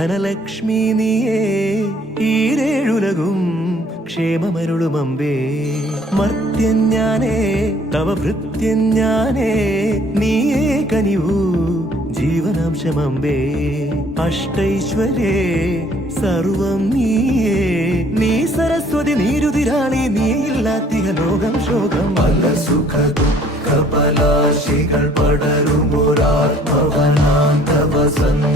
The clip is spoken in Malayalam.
ധനലക്ഷ്മി നീയേ ഈരേഴുലകും ക്ഷേമമരുളുമമ്പേ. മർത്യൻ ഞാനേ തവ ഭൃത്യൻ ഞാനേ നീയേ കനിവൂ ജീവനാംശമമ്പേ. അഷ്ടൈശ്വര്യേ സർവം നീയേ നീ സരസ്വതി നീരുതിരാളി നീയില്ലാത്തിക ലോകം ശോകം. പല സുഖ ദുഃഖ പലാശികൾ പടരുമൊരാത്മവനാന്തവസന്ത